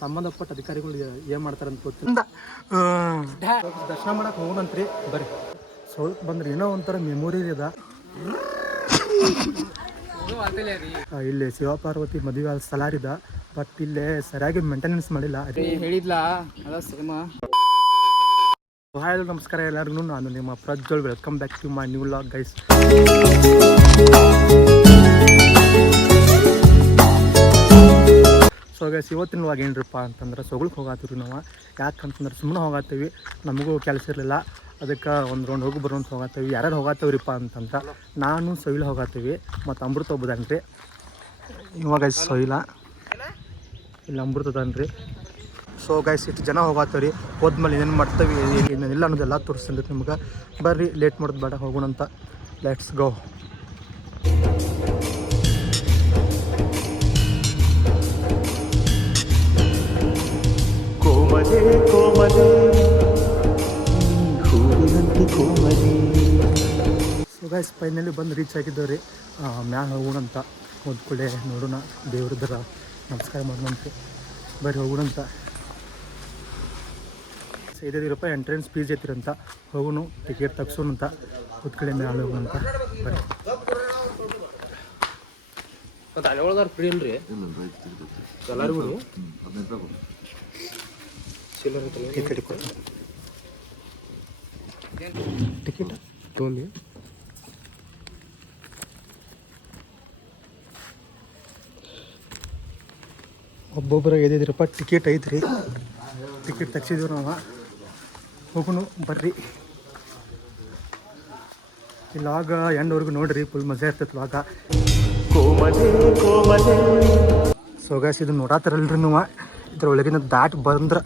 ಸಂಬಂಧಪಟ್ಟ ಅಧಿಕಾರಿಗಳು ಏನು ಮಾಡ್ತಾರೆ ಅಂತ ಗೊತ್ತಿಲ್ಲ. ದರ್ಶನ ಮಾಡಕ್ಕೆ ಹೋಗೋಣಂತ್ರಿ ಬರ್ರಿ. ಸ್ವಲ್ಪ ಬಂದ್ರೆ ಏನೋ ಒಂಥರ ಮೆಮೊರಿ ಇದೆ. ಇಲ್ಲಿ ಶಿವಪಾರ್ವತಿ ಮದುವೆ ಸ್ಥಳ ಇದೆ, ಬಟ್ ಇಲ್ಲೇ ಸರಿಯಾಗಿ ಮೇಂಟೆನೆನ್ಸ್ ಮಾಡಿಲ್ಲ. ಹೇಳಿದ್ಲ ಸೇಮ. ಹಾಯ್ ನಮಸ್ಕಾರ ಎಲ್ಲರಿಗೂ, ನಾನು ನಿಮ್ಮ Prajwal. Welcome back to my new vlog guys. So guys, ಇವತ್ತಿನ ವ್ಲಾಗ್ ಏನರಪ್ಪ ಅಂತಂದ್ರೆ ಸೊಗಳ್ಗೆ ಹೋಗತ್ತೀವಿ ನಾವು. ಯಾಕಂತಂದ್ರೆ ಸುಮ್ಮನೆ ಹೋಗತ್ತೀವಿ, ನಮಗೂ ಕೆಲಸ ಇರಲಿಲ್ಲ. ಅದಕ್ಕೆ ಒಂದು ರೌಂಡ್ ಹೋಗಿ ಬರೋಂತ ಹೋಗತ್ತೀವಿ. ಯಾರ್ಯಾರು ಹೋಗತ್ತವ್ರಿಪ್ಪ ಅಂತಂದ್ರೆ ನಾನು ಸೊಯ್ಲ ಹೋಗತ್ತೀವಿ, ಮತ್ತು ಅಮೃತ ಒಬ್ಬದನ್ರಿ. ಇವಾಗ ಸೊಯ್ಲ ಇಲ್ಲಿ ಅಮೃತ ಅದನ್ರಿ. ಸೊ ಗೈಸ್, ಇಷ್ಟು ಜನ ಹೋಗತ್ತವ್ರಿ. ಹೋದ್ಮೇಲೆ ಏನೇನು ಮಾಡ್ತೀವಿ ಏನೇನಿಲ್ಲ ಅನ್ನೋದೆಲ್ಲ ತೋರಿಸ್ತೀನಿ ನಿಮ್ಗೆ. ಬರ್ರಿ, ಲೇಟ್ ಮಾಡೋದು ಬೇಡ, ಹೋಗೋಣಂತ. Let's go. So guys, finally ಬಂದು ರೀಚ್ ಆಗಿದ್ದವ್ರಿ. ಮ್ಯಾಲ ಹೋಗೋಣಂತ. ಹೋದ್ಕೂಡೆ ನೋಡೋಣ, ದೇವ್ರದ್ರ ನಮಸ್ಕಾರ ಮಾಡೋಣಂತೆ. ಬರ್ರಿ ಹೋಗೋಣಂತ. 5,000 ರೂಪಾಯಿ ಎಂಟ್ರೆನ್ಸ್ ಫೀಸ್ ಐತಿರಂತ. ಹೋಗೋಣ, ಟಿಕೆಟ್ ತಗ್ಸೋಣಂತ. ಹೋದ್ಕಡೆ ಮ್ಯಾಲ ಹೋಗೋಣಂತ. ಬರ್ರಿ. ಫ್ರೀ ಅಲ್ರಿ ಎಲ್ಲರಿಗೂ ಟಿಕೆಟ್ ತೊಗೊಂಡು ಒಬ್ಬೊಬ್ಬರ 5,000 ರೂಪಾಯಿ ಟಿಕೆಟ್ ಐತ್ರಿ. ಟಿಕೆಟ್ ತೆಗ್ಸಿದ್ವಿ ನಾವು. ಹೋಗೋಣ ಬರ್ರಿ. ಈ ಲಾಗ ಎಂಡ್ವರೆಗೂ ನೋಡ್ರಿ, ಫುಲ್ ಮಜಾ ಇರ್ತೈತೆ ಲಾಗ. ಸೊ ಗೈಸ್, ಇದು ನೋಡಾತಾರಲ್ರಿ ನೀವು, ಇದ್ರೊಳಗಿನ ದಾಟ್ ಬಂದ್ರೆ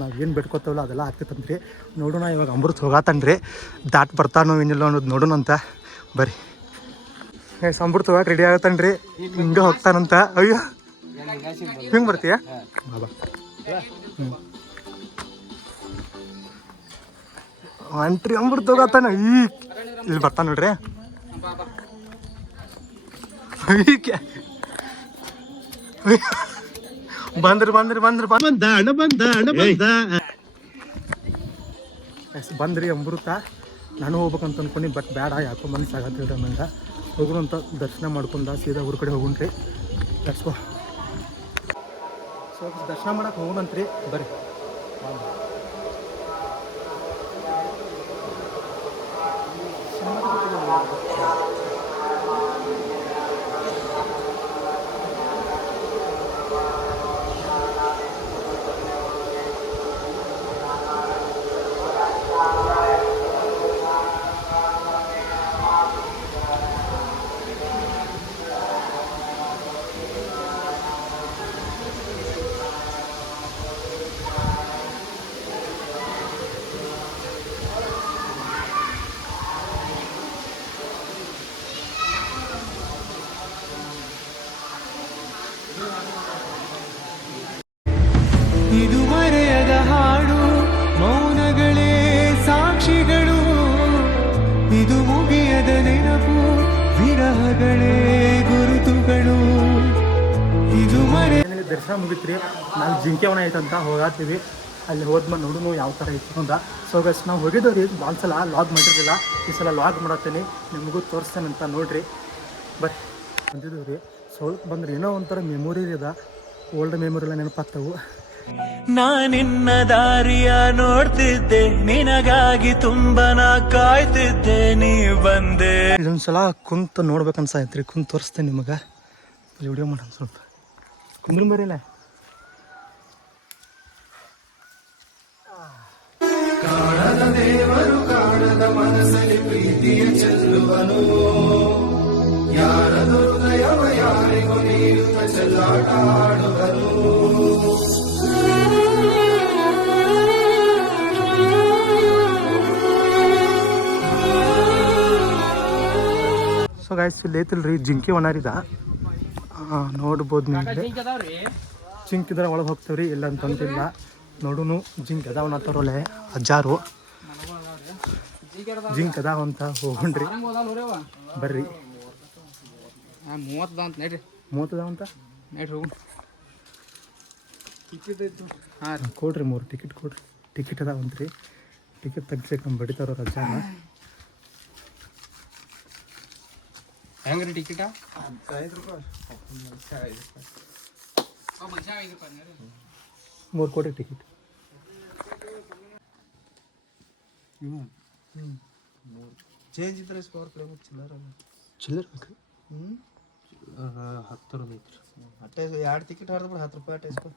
ನಾವು ಏನು ಬಿಟ್ಕೋತೇವಲ್ಲ ಅದೆಲ್ಲ ಆಗ್ತೈತಂತ್ರಿ. ನೋಡೋಣ, ಇವಾಗ ಅಮೃತ ಹೋಗಾತನ್ರಿ. ದಾಟ್ ಬರ್ತಾನೋ ಏನಿಲ್ಲ ಅನ್ನೋದು ನೋಡೋಣ ಅಂತ. ಬರ್ರಿ. ಅಮೃತ ಹೋಗಕ್ಕೆ ರೆಡಿ ಆಗತ್ತನ್ರಿ. ಹಿಂಗೆ ಹೋಗ್ತಾನಂತ. ಅಯ್ಯೋ, ಹಿಂಗೆ ಬರ್ತೀಯ ಬಾಬಾ? ಅಂಟ್ರಿ, ಅಮೃತ ಹೋಗತ್ತಾನ. ಇಲ್ಲಿ ಬರ್ತಾನ ನೋಡ್ರಿ. ಬಂದ್ರಿ ಅಮೃತ. ನಾನು ಹೋಗ್ಬೇಕಂತ ಅನ್ಕೊಂಡು, ಬಟ್ ಬೇಡ, ಯಾಕೋ ಮನಸ್ಸಾಗತ್ತಿಲ್ಲ ನಂಗೆ. ಹೋಗೋಣ ಅಂತ ದರ್ಶನ ಮಾಡ್ಕೊಂಡ ಸೀದಾ ಊರ ಕಡೆ ಹೋಗೋಣ್ರಿ. ಲಟ್ಸ್ಕೋ. ಸೊ ದರ್ಶನ ಮಾಡಕ್ಕೆ ಹೋಗೋಣಂತ್ರಿ ಬರ್ರಿ. ಇದು ಮರೆಯದ ಹಾಡು, ಮೌನಗಳೇ ಸಾಕ್ಷಿಗಳು. ಇದು ಮುಗಿಯದ ನೆನಪು, ವಿರಹಗಳೇ ಗುರುತುಗಳು. ಇದು ದರ್ಶನ ಮುಗಿತ್ರಿ. ನಾನು ಜಿಂಕೆವನ ಐತಂತ ಹೋಗಾತೀವಿ. ಅಲ್ಲಿ ಹೋದ್ಮೇಲೆ ನೋಡೋಣ ಯಾವ ಥರ ಐತಿ ಅಂತ. ಸೊ ಗೈಸ್, ನಾವು ಹೋಗಿದ್ದವ್ರಿ ಒಂದು ಸಲ ಲಾಗ್ ಮಾಡಿರಲಿಲ್ಲ. ಈ ಸಲ ಲಾಗ್ ಮಾಡತ್ತೀನಿ, ನಿಮಗೂ ತೋರಿಸ್ತೇನೆ ಅಂತ ನೋಡ್ರಿ. ಬರ್ರಿ. ಬಂದಿದ್ದೀವಿ. ಸ್ವಲ್ಪ ಬಂದ್ರೆ ಏನೋ ಒಂಥರ ಮೆಮೊರಿ ಇದೆ. ಓಲ್ಡ್ ಮೆಮೊರಿ ಎಲ್ಲ ನೆನಪಾಗ್ತಾವು. ನಾನಿನ್ನ ದಾರಿಯ ನೋಡ್ತಿದ್ದೆ, ನಿನಗಾಗಿ ತುಂಬನ ಕಾಯ್ತಿದ್ದೆ, ನೀ ಬಂದೆ. ಇದೊಂದ್ಸಲ ಕುಂತು ನೋಡ್ಬೇಕನ್ಸಾಯ್ತ್ರಿ. ಕುಂತು ತೋರಿಸ್ತೇನೆ ನಿಮಗೆ. ವಿಡಿಯೋ ಮಾಡೋಣ ಸ್ವಲ್ಪ. ಕುಂದ್ರ ಬರೀಲ್ಲ. ಕಾಣದ ದೇವರು ಕಾಣದ ಮನಸ್ಸಲ್ಲಿ ಪ್ರೀತಿಯ ಚೆಲ್ಲುವನು. ಯಾರದು ಹೃದಯವ ಯಾರಿಗೂ ನೀಡುತ್ತ ಚೆಲ್ಲಾಟ ಆಡುವನು. ಸೊ ಗಾಯ್ಸ್, ಇಲ್ಲಿ ಐತಿಲ್ರಿ ಜಿಂಕೆ ಒಣರಿದ. ನೋಡ್ಬೋದು ನೀವು. ಜಿಂಕ್ ಇದ್ರೆ ಒಳಗೆ ಹೋಗ್ತೇವ್ರಿ, ಇಲ್ಲ ಅಂತಂತಿಲ್ಲ. ನೋಡುನು ಜಿಂಕ್ ಅದಾವನತ್ತವ್ರಲ್ಲೇ ಅಜ್ಜಾರು. ಜಿಂಕ್ ಅದಾವಂತ ಹೋಗ್ರಿ ಬರ್ರಿ. 30 ಅಂತ ನಡ್ರಿ. 30 ಅದಾವಂತ ನಡ್ರಿ ಹೋಗು. ಹಾಂ ಕೊಡ್ರಿ 3 ಟಿಕೆಟ್ ಕೊಡ್ರಿ. ಟಿಕೆಟ್ ಅದಾವಂತ್ರಿ. ಟಿಕೆಟ್ ತೆಗ್ಸಕ್ಕೆ ನಮ್ಮ ಬಡಿತಾರೋ ರಜಾನ. ಹೆಂಗ್ರಿ ಟಿಕೆಟ 3 ಕೊಡ್ರಿ ಟಿಕೆಟ್. ಚೇಂಜ್ ಇದ್ರೆ ಸ್ಕೋರ್ ಕಡೆ ಚಿಲ್ಲರ್ ಬೇಕ್ರಿ. 10 ರೂಪಾಯಿ ಐತ್ರಿ. ಅಟ್ಟೆ 2 ಟಿಕೆಟ್ ಹರಿದು ಬಿಡು 10 ರೂಪಾಯಿ ಅಟ್ಟೆ ಇಸ್ಕೊ.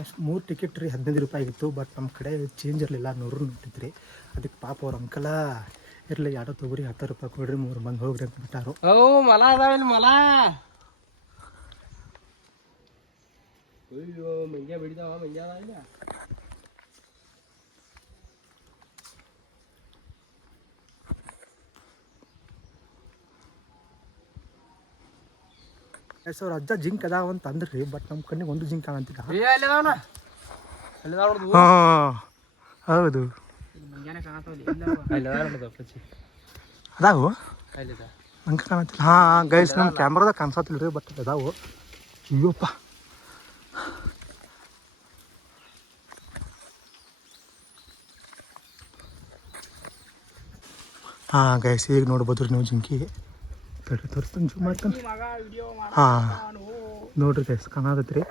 ಅಷ್ಟು 3 ಟಿಕೆಟ್ ರೀ 15 ರೂಪಾಯಿ ಆಗಿತ್ತು. ಬಟ್ ನಮ್ಮ ಕಡೆ ಚೇಂಜ್ ಇರಲಿಲ್ಲ, 100 ನೋಟಿತ್ತು ರೀ. ಅದಕ್ಕೆ ಪಾಪ ಅವ್ರ ಅಂಕಲ ಇರಲಿ ಯಾರೋ ತೊಗೊರಿ 10 ರೂಪಾಯಿ ಕೊಡ್ರಿ 3 ಮಂದಿ ಹೋಗ್ರಿ ಅಂತ ಬಿಟ್ಟಾರು. ಮಲ ಅದಾವೇನು ಮಲ? ಅಯ್ಯೋ ಮಂಗ್ಯ ಬಿಡಿದಾವ, ಮಂಗ್ಯ ಅದ ಇಲ್ಲ. ಅವ್ರ ಅಜ್ಜ ಜಿಂಕ್ ಅದಾವ ಅಂತ ಅಂದ್ರಿ. ಬಟ್ ನಮ್ಮ ಕಣ್ಣಿಗೆ ಒಂದು ಜಿಂಕ್ ಕಾಣಂತಿಲ್ಲ. ಹಾಂ ಹೌದು ಅದಾವು ನಂಗೆ ಕಾಣತ್ತಿಲ್ಲ. ಹಾಂ ಗೈಸ್ ನಮ್ಮ ಕ್ಯಾಮ್ರಾದಾಗ ಕಾಣಿಸತ್ತಿಲ್ಲ ರೀ, ಬಟ್ ಅದಾವು. ಅಯ್ಯಪ್ಪ ಹಾಂ ಗೈಸ್ ಈಗ ನೋಡ್ಬೋದು ರೀ ನೀವು ಜಿಂಕಿ. ತೋರಿಸ್ತಾನೆ ಜೂಮ್ ಮಾಡ್ತಾನೆ. ಹಾಂ ನೋಡ್ರಿ ಗೈಸ್ ಕಾಣತೈತೆ ರೀ.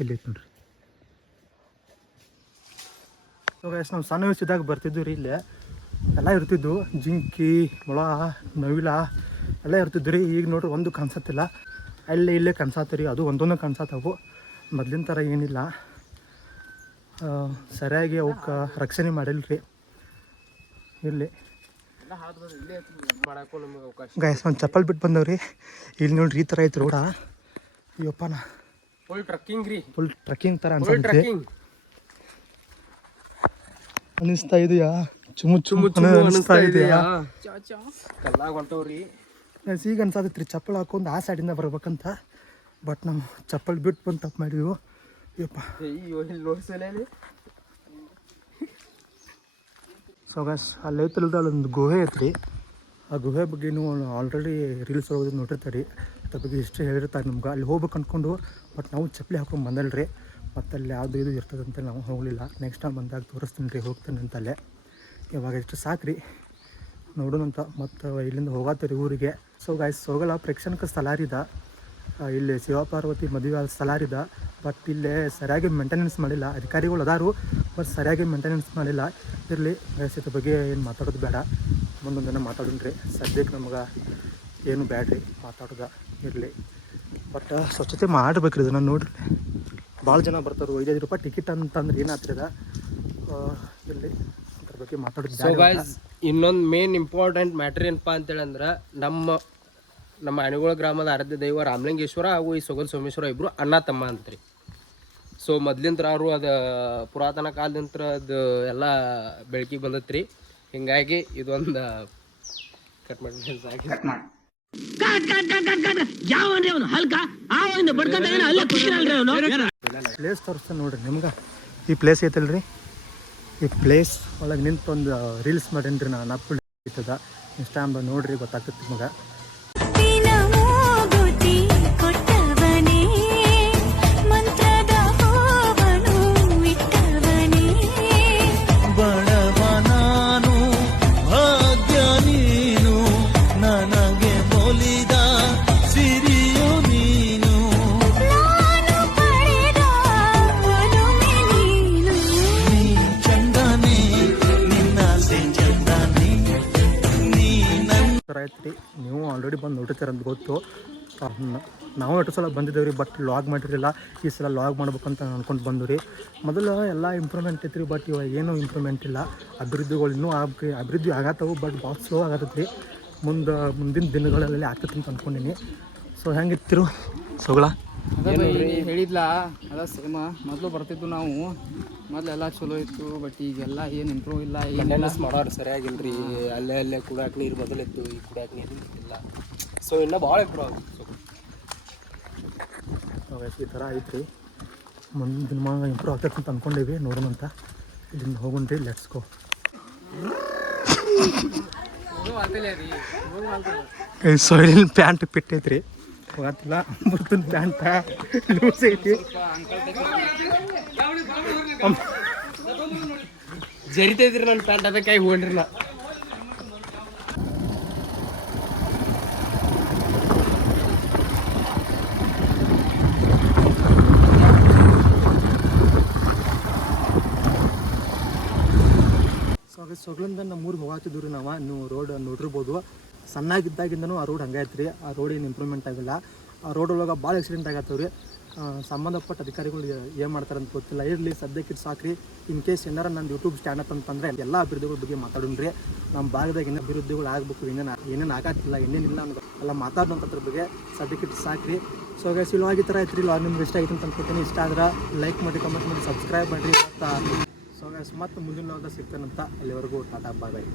ಇಲ್ಲೈತೆ ನೋಡ್ರಿ. ಸೊ ಗೈಸ್ ನಾವು ಸಣ್ಣ ವಯಸ್ಸಿದಾಗ ಬರ್ತಿದ್ವಿ ರೀ. ಇಲ್ಲೇ ಎಲ್ಲ ಇರ್ತಿದ್ವು, ಜಿಂಕಿ, ಮೊಳ, ನವಿಲ ಎಲ್ಲ ಇರ್ತಿದ್ವು ರೀ. ಈಗ ನೋಡ್ರಿ ಒಂದು ಕಾಣಿಸತ್ತಿಲ್ಲ, ಅಲ್ಲೇ ಇಲ್ಲೇ ಕಾಣಿಸತ್ತೀರಿ. ಅದು ಒಂದೊಂದು ಕಾಣಿಸತ್ತವು, ಮೊದ್ಲಿನ ಥರ ಏನಿಲ್ಲ. ಸರಿಯಾಗಿ ಅವಕ್ಕೆ ರಕ್ಷಣೆ ಮಾಡಿಲ್ಲ ರೀ. ಇರಲಿ ಗೈಸ್ ಒಂದು ಚಪ್ಪಲ್ ಬಿಟ್ಟು ಬಂದವ್ರಿ. ಇಲ್ಲಿ ನೋಡ್ರಿ ಈ ಥರ ಐತೆ ರೋಡ. ಅಯ್ಯಪ್ಪನ ಫುಲ್ ಟ್ರಕ್ಕಿಂಗ್ ರೀ, ಫುಲ್ ಟ್ರಕ್ಕಿಂಗ್ ಥರ ಅನ್ಸುತ್ತೆ. ಅನಿಸ್ತಾ ಇದೆಯಾ? ಚುಮ್ಮು ಅನಿಸ್ತಾ ಇದೆಯಾ? ಕಲ್ಲಾಗ ಹೊಂಟವ್ರಿ. ಈಗ ಅನ್ಸಾತೈತೆ ರೀ ಚಪ್ಪಲ್ ಹಾಕೊಂಡು ಆ ಸೈಡಿಂದ ಬರ್ಬೇಕಂತ. ಬಟ್ ನಾವು ಚಪ್ಪಲ್ ಬಿಟ್ಟು ಬಂದು ತಪ್ಪು ಮಾಡಿದ್ವು. ಅಯ್ಯಪ್ಪ ಸೊ ಗೈಸ್ ಅಲ್ಲಿ ಐತಲ್ದ ಅಲ್ಲೊಂದು ಗುಹೆ ಐತ್ರಿ. ಆ ಗುಹೆ ಬಗ್ಗೆ ನೀವು ಆಲ್ರೆಡಿ ರೀಲ್ಸ್ ಒಳಗೆ ನೋಡಿರ್ತಾರೆ. ಅದ್ರ ಬಗ್ಗೆ ಹಿಸ್ಟ್ರಿ ಹೇಳಿರ್ತಾರೆ ನಮ್ಗೆ. ಅಲ್ಲಿ ಹೋಗ್ಬೇಕು ಅಂದ್ಕೊಂಡು ಬಟ್ ನಾವು ಚಪ್ಪಲಿ ಹಾಕೊಂಡು ಬಂದಲ್ಲ ರೀ. ಮತ್ತು ಅಲ್ಲಿ ಯಾವುದು ಇದು ಇರ್ತದೆ ಅಂತ ನಾವು ಹೋಗಲಿಲ್ಲ. ನೆಕ್ಸ್ಟ್ ಟೈಮ್ ಬಂದಾಗ ತೋರಿಸ್ತೀನಿ ರೀ, ಹೋಗ್ತೇನೆ ಅಂತಲ್ಲೇ. ಇವಾಗ ಎಷ್ಟು ಸಾಕು ರೀ ನೋಡೋಣಂತ. ಮತ್ತು ಇಲ್ಲಿಂದ ಹೋಗತ್ತೀರಿ ಊರಿಗೆ. ಸೊ ಗೈಸ್ ಸೋಗಲ ಪ್ರೇಕ್ಷಣಿಕ ಸ್ಥಳ ರೀ ಇದು. ಇಲ್ಲಿ ಶಿವಪಾರ್ವತಿ ಮದುವೆ ಸ್ಥಳ ರೀ ಇದು. ಬಟ್ ಇಲ್ಲೇ ಸರಿಯಾಗಿ ಮೇಂಟೆನೆನ್ಸ್ ಮಾಡಿಲ್ಲ. ಅಧಿಕಾರಿಗಳು ಅದಾರು, ಬಟ್ ಸರಿಯಾಗಿ ಮೇಂಟೆನೆನ್ಸ್ ಮಾಡಿಲ್ಲ. ಇರಲಿ ಗೈಸ್ ಇದ್ರ ಬಗ್ಗೆ ಏನು ಮಾತಾಡೋದು ಬೇಡ, ಮುಂದೊಂದು ದಿನ ಮಾತಾಡೋಣ ರೀ. ಸದ್ಯಕ್ಕೆ ನಮ್ಗೆ ಏನು ಬ್ಯಾಡ್ರಿ ಮಾತಾಡೋದ ಇರಲಿ. ಬಟ್ ಸ್ವಚ್ಛತೆ ಮಾಡ್ಬೇಕ್ರಿ ಇದನ್ನು. ನೋಡ್ರಿ ಭಾಳ ಜನ ಬರ್ತಾರೆ. 5 ರೂಪಾಯಿ ಟಿಕೆಟ್ ಅಂತಂದ್ರೆ ಏನಾಗ್ತದ. ಇರಲಿ ಅದ್ರ ಬಗ್ಗೆ ಮಾತಾಡೋದು. ಇನ್ನೊಂದು ಮೇನ್ ಇಂಪಾರ್ಟೆಂಟ್ ಮ್ಯಾಟ್ರ್ ಏನಪ್ಪ ಅಂತೇಳಿ ಅಂದ್ರೆ ನಮ್ಮ ಅಣಿಗೋಳ ಗ್ರಾಮದ ಆರಾಧ್ಯ ದೈವ ರಾಮಲಿಂಗೇಶ್ವರ ಹಾಗೂ ಈ ಸೊಗಲ್ ಸೋಮೇಶ್ವರ ಇಬ್ಬರು ಅಣ್ಣ ತಮ್ಮ ಅಂತ್ರಿ. ಸೊ ಮೊದ್ಲಿಂತ್ರ ಅವರು ಅದು ಪುರಾತನ ಕಾಲದಿಂತ್ರ ಅದು ಎಲ್ಲ ಬೆಳಕಿಗೆ ಬಂದತ್ರಿ. ಹಿಂಗಾಗಿ ಇದೊಂದು ಕಟ್ ಮಾಡಿ ಪ್ಲೇಸ್ ತೋರಿಸ್ತಾನೆ ನೋಡ್ರಿ ನಿಮ್ಗೆ. ಈ ಪ್ಲೇಸ್ ಐತಲ್ರಿ, ಈ ಪ್ಲೇಸ್ ಒಳಗೆ ನಿಂತು ಒಂದು ರೀಲ್ಸ್ ಮಾಡೇನಿ ರೀ ನಾನು. ಅಪ್ಪಿಳ್ ಐತದ ಇನ್ಸ್ಟಾಮ್ ನೋಡ್ರಿ, ಗೊತ್ತಾಗ್ತದೆ ನಿಮಗೆ. ಐತ್ರಿ ನೀವು ಆಲ್ರೆಡಿ ಬಂದು ನೋಡಿರ್ತೀರ ಅಂತ ಗೊತ್ತು. ನಾವು ಎಷ್ಟು ಸಲ ಬಂದಿದ್ದೇವೆ ರೀ, ಬಟ್ ಲಾಗ್ ಮಾಡಿರಲಿಲ್ಲ. ಈ ಸಲ ಲಾಗ್ ಮಾಡ್ಬೇಕಂತ ಅನ್ಕೊಂಡು ಬಂದು ರೀ. ಮೊದಲು ಎಲ್ಲ ಇಂಪ್ರೂವ್ಮೆಂಟ್ ಐತ್ರಿ, ಬಟ್ ಇವಾಗ ಏನೂ ಇಂಪ್ರೂವ್ಮೆಂಟ್ ಇಲ್ಲ. ಅಭಿವೃದ್ಧಿಗಳು ಇನ್ನೂ ಅಭಿವೃದ್ಧಿ ಆಗತ್ತವು, ಬಟ್ ಭಾಳ ಸ್ಲೋ ಆಗತ್ತೈತಿ. ಮುಂದಿನ ದಿನಗಳಲ್ಲಿ ಆಗ್ತೈತೆ ಅಂತ ಅಂದ್ಕೊಂಡಿನಿ. ಸೊ ಹೆಂಗಿತ್ತಿರು ಸೊಗಳ ಹೇಳಿದ್ಲಾ ಅದ ಸೇಮ. ಮೊದಲು ಬರ್ತಿದ್ದು ನಾವು, ಮೊದಲೆಲ್ಲ ಚಲೋ ಇತ್ತು. ಬಟ್ ಈಗೆಲ್ಲ ಏನು ಇಂಪ್ರೂವ್ ಇಲ್ಲ, ಏನೆಲ್ಲ ಮಾಡೋರು ಸರಿಯಾಗಿಲ್ರಿ. ಅಲ್ಲೇ ಕುಡಿಯಾಕ ನೀರು ಮೊದಲಿತ್ತು, ಈ ಕುಡಿಯಾಕ ನೀರು ಇಲ್ಲ. ಸೊ ಇನ್ನೂ ಭಾಳ ಇಂಪ್ರೂವ್ ಆಗುತ್ತೆ. ಈ ಥರ ಐತ್ರಿ. ಮುಂದಿನ ದಿನ ಇಂಪ್ರೂವ್ ಆಗ್ತೈತೆ ಅಂತ ಅಂದ್ಕೊಂಡೇವಿ, ನೋಡೋಣ ಅಂತ. ಇದನ್ನ ಹೋಗುಣ್ರಿ, ಲೆಟ್ಸ್ ಗೋ. ಸೊಯ್ಲಿನ ಪ್ಯಾಂಟ್ ಪಿಟ್ಟೈತ್ರಿ, ಹೋಗತ್ತಿಲ್ಲ. ಅಮೃತನ ಪ್ಯಾಂಟ ಲೂಸ್ ಐತಿ. ಜರಿತೈತ್ರಿ ನನ್ನ ಪ್ಯಾಂಟ್, ಅದಕ್ಕೆ ಹೋಗ್ರಿ ನಾ. ಸೊಗಲಿಂದ ನಮ್ಮ ಊರಿಗೆ ಹೋಗಾತಿದ್ವಿ ರೀ ನಾವು. ನೀವು ರೋಡ್ ನೋಡಿರ್ಬೋದು, ಸಣ್ಣಾಗಿದ್ದಾಗಿಂದನೂ ಆ ರೋಡ್ ಹಂಗೆ ಐತ್ರಿ. ಆ ರೋಡ್ ಏನು ಇಂಪ್ರೂವ್ಮೆಂಟ್ ಆಗಿಲ್ಲ. ಆ ರೋಡ್ ಒಳಗೆ ಭಾಳ ಆಕ್ಸಿಡೆಂಟ್ ಆಗತ್ತವ್ರಿ. ಸಂಬಂಧಪಟ್ಟ ಅಧಿಕಾರಿಗಳು ಏನು ಮಾಡ್ತಾರೆ ಅಂತ ಗೊತ್ತಿಲ್ಲ. ಇರಲಿ, ಸದ್ಯಕ್ಕೆ ಇದು ಸಾಕ್ರಿ. ಇನ್ ಕೇಸ್ ಏನಾರ ನನ್ನ ಯೂಟ್ಯೂಬ್ ಸ್ಟ್ಯಾಂಡಪ್ ಅಂತಂದರೆ ಎಲ್ಲ ಅಭಿವೃದ್ಧಿಗಳ ಬಗ್ಗೆ ಮಾತಾಡೋಣ್ರಿ. ನಮ್ಮ ಭಾಗದಾಗ ಏನೇ ಅಭಿವೃದ್ಧಿಗಳು ಆಗಬೇಕು, ಏನೇನು ಆಗತ್ತಿಲ್ಲ, ಏನೇನಿಲ್ಲ ಅನ್ನೋದು ಎಲ್ಲ ಮಾತಾಡೋಂಥದ್ರ ಬಗ್ಗೆ ಸದ್ಯಕ್ಕೆ ಇದು ಸಾಕ್ರಿ. ಸೊ ಗೈಸ್, ಇಲ್ಲವಾಗಿ ಥರ ಐತ್ರಿ. ನಿಮ್ಗೆ ಇಷ್ಟ ಆಗಿತ್ತು ಅಂತ ಅನ್ಕೋತೀನಿ. ಇಷ್ಟ ಆದ್ರೆ ಲೈಕ್ ಮಾಡಿ, ಕಮೆಂಟ್ ಮಾಡಿ, ಸಬ್ಸ್ಕ್ರೈಬ್ ಮಾಡಿರಿ. ಮತ್ತು ಸೊ ಗೈಸ್, ಮತ್ತೆ ಮುಂದಿನ ಸಿಗ್ತೇನಂತ. ಅಲ್ಲಿವರೆಗೂ ಟಾಟಾ, ಬಾಯ್ ಬಾಯ್.